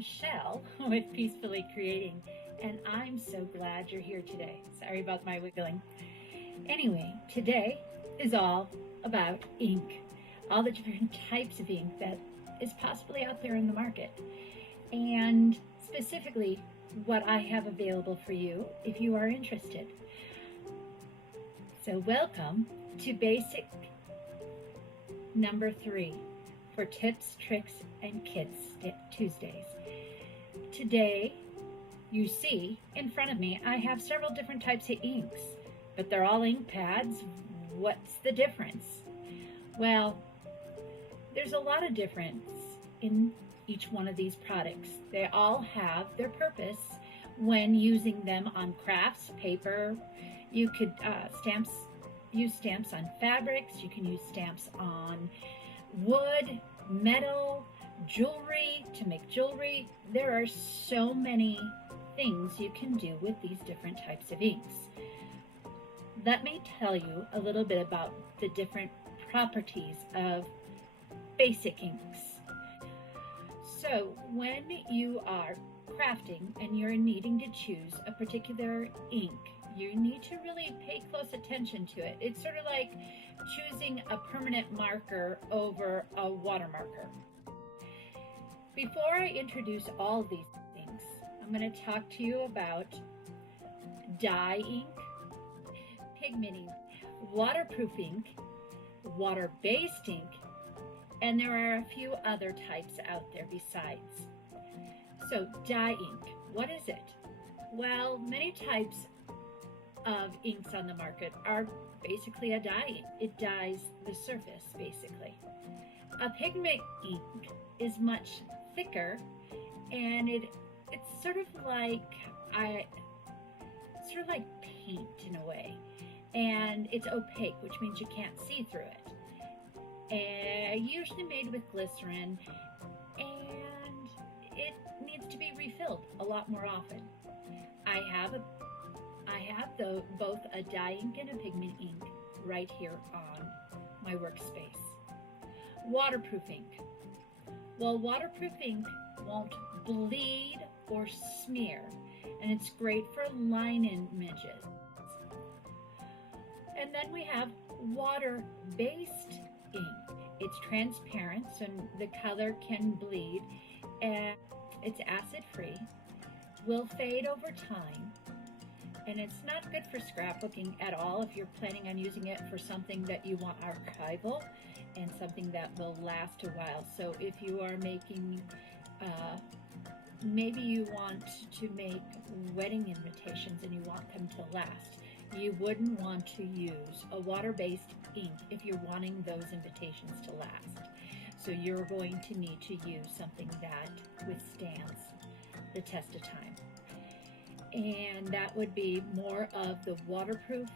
Michelle with Peacefully Creating, and I'm so glad you're here today. Sorry about my wiggling. Anyway, today is all about ink, all the different types of ink that is possibly out there in the market, and specifically what I have available for you if you are interested. So welcome to basic number 3 for Tips, Tricks, and Kits Tuesdays. Today, you see in front of me, I have several different types of inks, but they're all ink pads. What's the difference? Well, there's a lot of difference in each one of these products. They all have their purpose when using them on crafts, paper. You could use stamps on fabrics. You can use stamps on wood, metal, jewelry, to make jewelry. There are so many things you can do with these different types of inks. Let me tell you a little bit about the different properties of basic inks. So when you are crafting and you're needing to choose a particular ink, you need to really pay close attention to it. It's sort of like choosing a permanent marker over a water marker. Before I introduce all these things, I'm going to talk to you about dye ink, pigment ink, waterproof ink, water-based ink, and there are a few other types out there besides. So dye ink, what is it? Well, many types of inks on the market are basically a dye ink. It dyes the surface, basically. A pigment ink is much thicker, and it's sort of like paint in a way, and it's opaque, which means you can't see through it. And usually made with glycerin, and it needs to be refilled a lot more often. I have both a dye ink and a pigment ink right here on my workspace. Waterproof ink. Well, waterproof ink won't bleed or smear, and it's great for line images. And then we have water-based ink. It's transparent, so the color can bleed, and it's acid-free, will fade over time, and it's not good for scrapbooking at all if you're planning on using it for something that you want archival and something that will last a while. So if you are making, maybe you want to make wedding invitations and you want them to last, you wouldn't want to use a water-based ink if you're wanting those invitations to last. So you're going to need to use something that withstands the test of time. And that would be more of the waterproof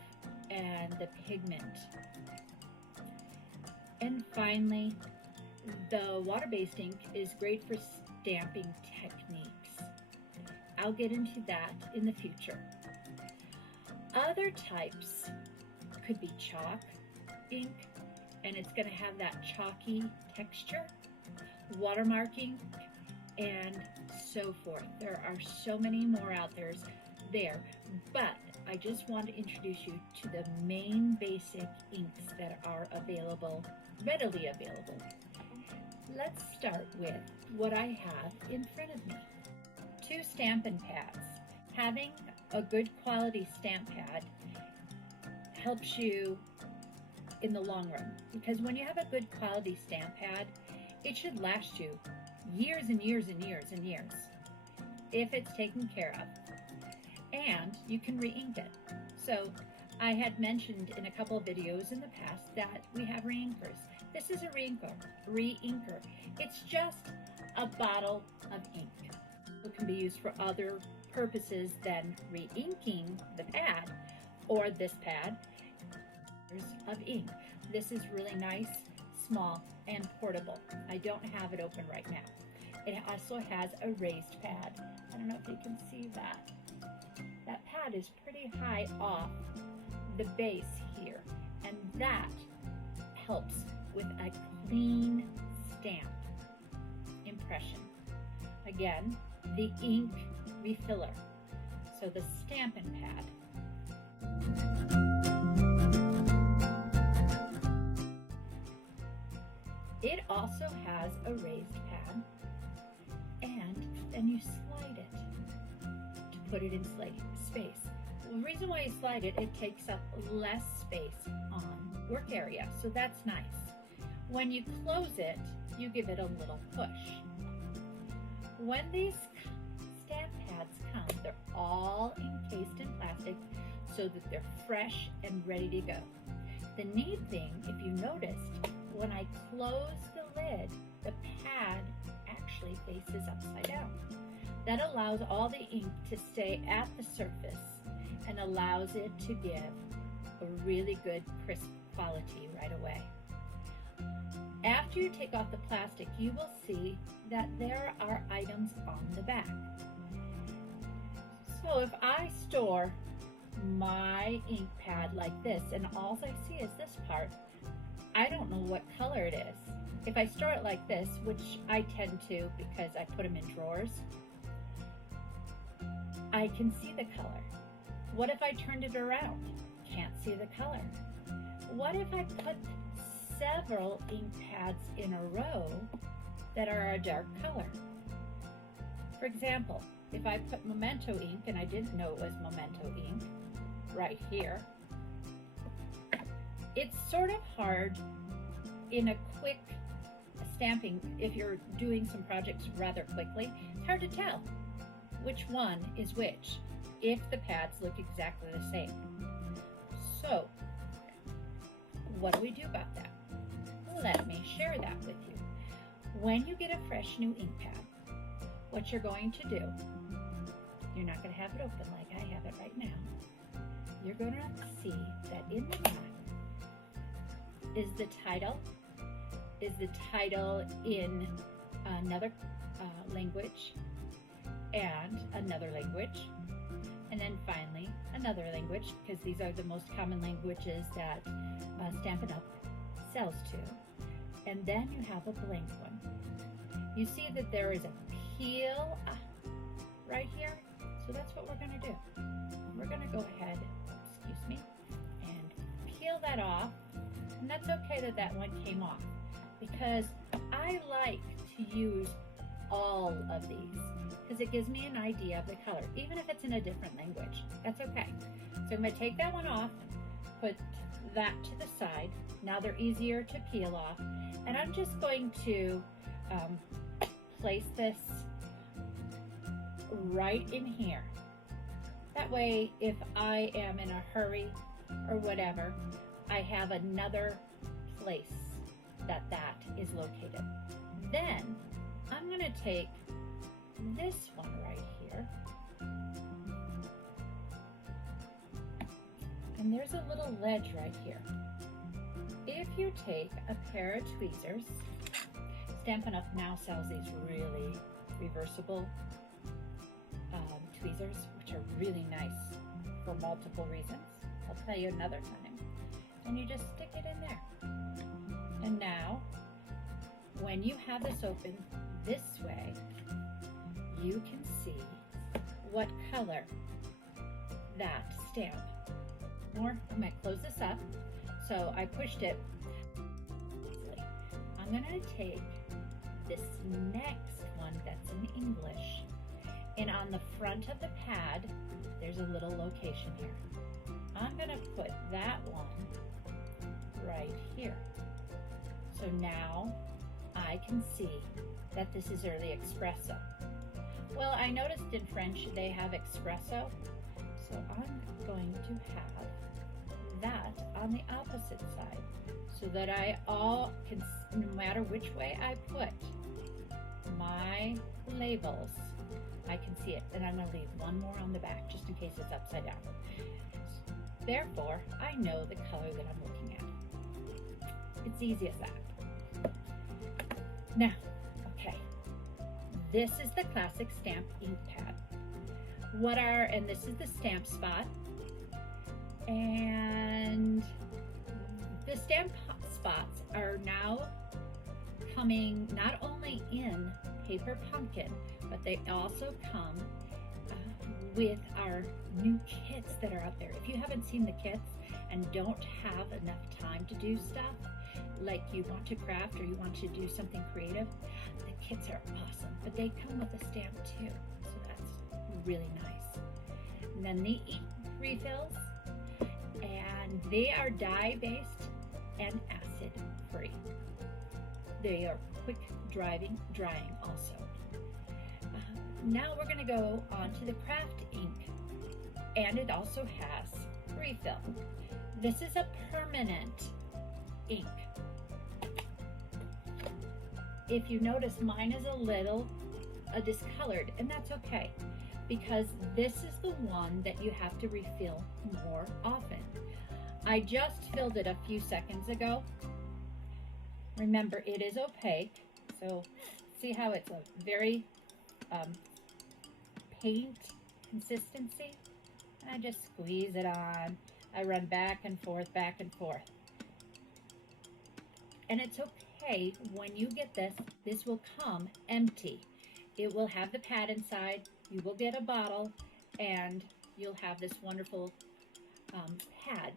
and the pigment. And finally, the water-based ink is great for stamping techniques. I'll get into that in the future. Other types could be chalk ink, and it's going to have that chalky texture, watermark ink, and so forth. There are so many more out there, but I just want to introduce you to the main basic inks that are readily available. Let's start with what I have in front of me. 2 Stampin' pads. Having a good quality stamp pad helps you in the long run, because when you have a good quality stamp pad, it should last you years and years and years and years if it's taken care of, and you can re-ink it. So I had mentioned in a couple of videos in the past that we have re-inkers. This is a re-inker. It's just a bottle of ink. It can be used for other purposes than re-inking the pad or this pad of ink. This is really nice, small, and portable. I don't have it open right now. It also has a raised pad. I don't know if you can see that. That pad is pretty high off the base here, and that helps with a clean stamp impression. Again, the ink refiller, so the Stampin' Pad. It also has a raised pad, and then you slide it to put it in space. Well, the reason why you slide it, it takes up less space on work area, so that's nice. When you close it, you give it a little push. When these stamp pads come, they're all encased in plastic so that they're fresh and ready to go. The neat thing, if you noticed, when I close the lid, the pad actually faces upside down. That allows all the ink to stay at the surface and allows it to give a really good crisp quality right away. After you take off the plastic, you will see that there are items on the back. So if I store my ink pad like this and all I see is this part, I don't know what color it is. If I store it like this, which I tend to because I put them in drawers, I can see the color. What if I turned it around? Can't see the color. What if I put several ink pads in a row that are a dark color? For example, if I put Memento ink, and I didn't know it was Memento ink, right here, it's sort of hard in a quick stamping, if you're doing some projects rather quickly, it's hard to tell which one is which if the pads look exactly the same. So, what do we do about that? Let me share that with you. When you get a fresh new ink pad, what you're going to do, you're not going to have it open like I have it right now. You're going to see that in the back is the title in another language and another language, and then finally another language, because these are the most common languages that Stampin' Up! Sells to. And then you have a blank one. You see that there is a peel right here, so that's what we're going to do. We're going to go ahead, excuse me, and peel that off. And that's okay that that one came off, because I like to use all of these because it gives me an idea of the color, even if it's in a different language. That's okay. So I'm going to take that one off, put that to the side. Now they're easier to peel off, and I'm just going to place this right in here. That way, if I am in a hurry or whatever, I have another place that is located. Then I'm going to take this one right here, and there's a little ledge right here. If you take a pair of tweezers, Stampin' Up! Now sells these really reversible tweezers, which are really nice for multiple reasons. I'll tell you another time. And you just stick it in there. And now, when you have this open this way, you can see what color that stamp. More, I'm going to close this up. So I pushed it. I'm going to take this next one that's in English, and on the front of the pad, there's a little location here. I'm going to put that one right here. So now I can see that this is early espresso. Well, I noticed in French they have espresso, so I'm going to have that on the opposite side so that I can, no matter which way I put my labels, I can see it. And I'm going to leave one more on the back just in case it's upside down. Therefore, I know the color that I'm looking at. It's easy as that. Now, okay, this is the classic stamp ink pad. And this is the stamp spot. And the stamp spots are now coming not only in Paper Pumpkin, but they also come with our new kits that are out there. If you haven't seen the kits and don't have enough time to do stuff, like you want to craft or you want to do something creative, the kits are awesome, but they come with a stamp too, so that's really nice. And then the ink refills, and they are dye-based and acid-free. They are quick drying also. Now we're going to go on to the craft ink, and it also has refill. This is a permanent ink. If you notice, mine is a little discolored, and that's okay, because this is the one that you have to refill more often. I just filled it a few seconds ago. Remember, it is opaque, so see how it's a very paint consistency? And I just squeeze it on. I run back and forth, back and forth. And it's okay when you get this. This will come empty. It will have the pad inside. You will get a bottle, and you'll have this wonderful pad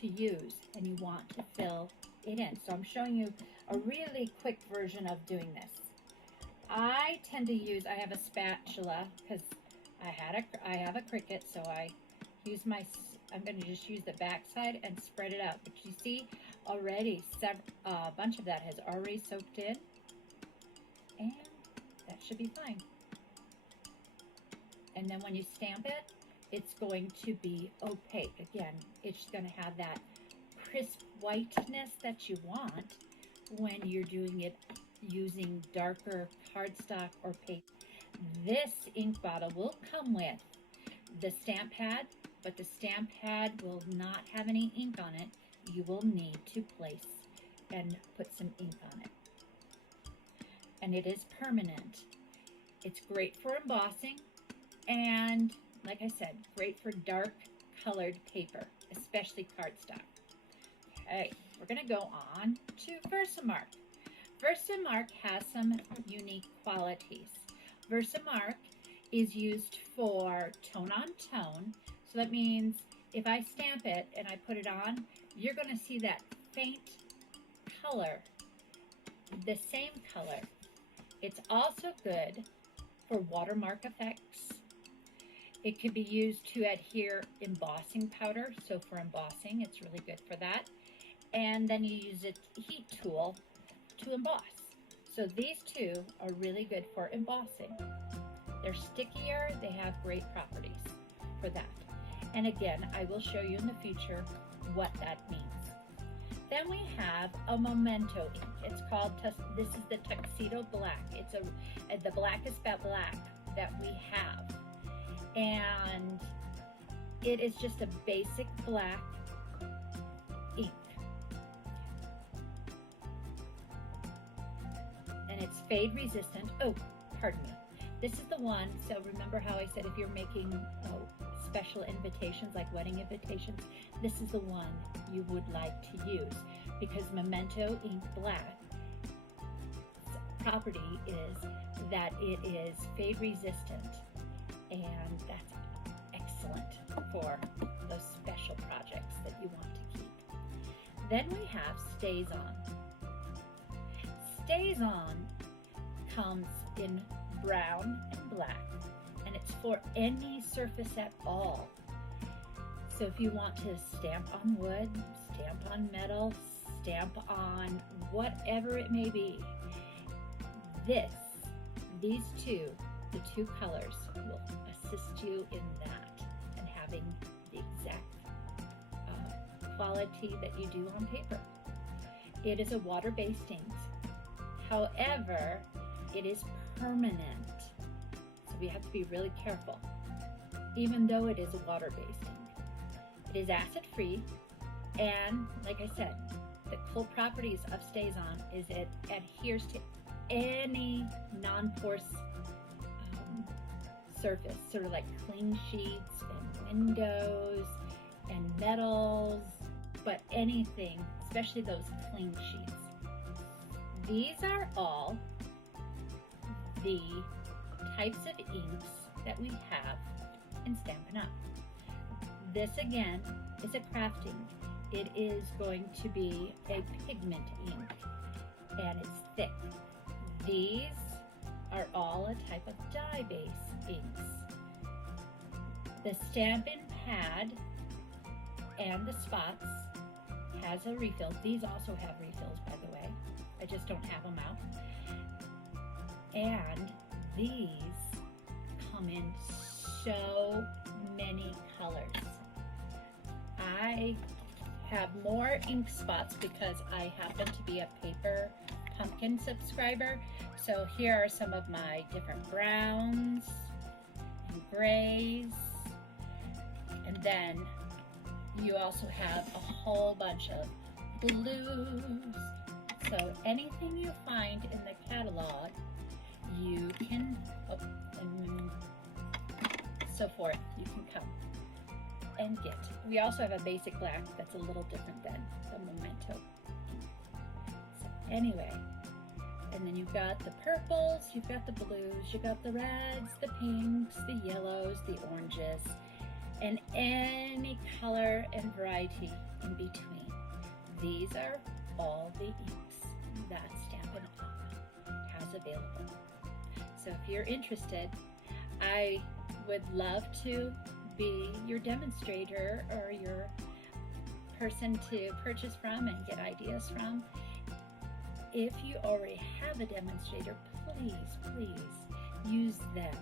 to use, and you want to fill it in. So I'm showing you a really quick version of doing this. I tend to use, I have a spatula because I have a Cricut, so I use I'm going to just use the back side and spread it out. But you see already a bunch of that has already soaked in, and that should be fine. And then when you stamp it, it's going to be opaque. Again, it's going to have that crisp whiteness that you want when you're doing it using darker cardstock or paper. This ink bottle will come with the stamp pad, but the stamp pad will not have any ink on it. You will need to place and put some ink on it. And it is permanent. It's great for embossing, and like I said, great for dark colored paper, especially cardstock. Okay, we're going to go on to Versamark. Versamark has some unique qualities. Versamark is used for tone on tone. So that means if I stamp it and I put it on, you're going to see that faint color, the same color. It's also good for watermark effects. It can be used to adhere embossing powder. So for embossing, it's really good for that. And then you use a heat tool to emboss. So these two are really good for embossing. They're stickier, they have great properties for that. And again, I will show you in the future what that means. Then we have a memento ink. It's called, this is the Tuxedo Black. It's the blackest black that we have. And it is just a basic black ink. And it's fade resistant. Oh, pardon me. This is the one, so remember how I said if you're making special invitations, like wedding invitations, this is the one you would like to use, because Memento Ink Black property is that it is fade resistant, and that's excellent for those special projects that you want to keep. Then we have Stays On. Stays On comes in brown and black, and it's for any surface at all. So if you want to stamp on wood, stamp on metal, stamp on whatever it may be, these two, the two colors, will assist you in that and having the exact quality that you do on paper. It is a water-based ink. However, it is permanent, so we have to be really careful, even though it is a water-based ink. It is acid-free, and like I said, the cool properties of Stays On is it adheres to any non-porous surface, sort of like clean sheets and windows and metals, but anything, especially those clean sheets. These are all the types of inks that we have in Stampin' Up. This again is a craft ink. It is going to be a pigment ink, and it's thick. These are all a type of dye base inks. The Stampin' Pad and the spots has a refill. These also have refills, by the way. I just don't have them out. And these come in so many colors. I have more ink spots because I happen to be a Paper Pumpkin subscriber. So here are some of my different browns and grays. And then you also have a whole bunch of blues. So anything you find in the catalog, you can, and so forth, you can come and get. We also have a basic black that's a little different than the Memento. So anyway, and then you've got the purples, you've got the blues, you've got the reds, the pinks, the yellows, the oranges, and any color and variety in between. These are all the inks that Stampin' Up! Has available. So if you're interested, I would love to be your demonstrator or your person to purchase from and get ideas from. If you already have a demonstrator, please use them,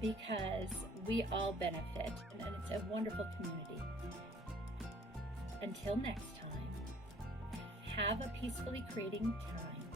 because we all benefit and it's a wonderful community. Until next time, have a peacefully creating time.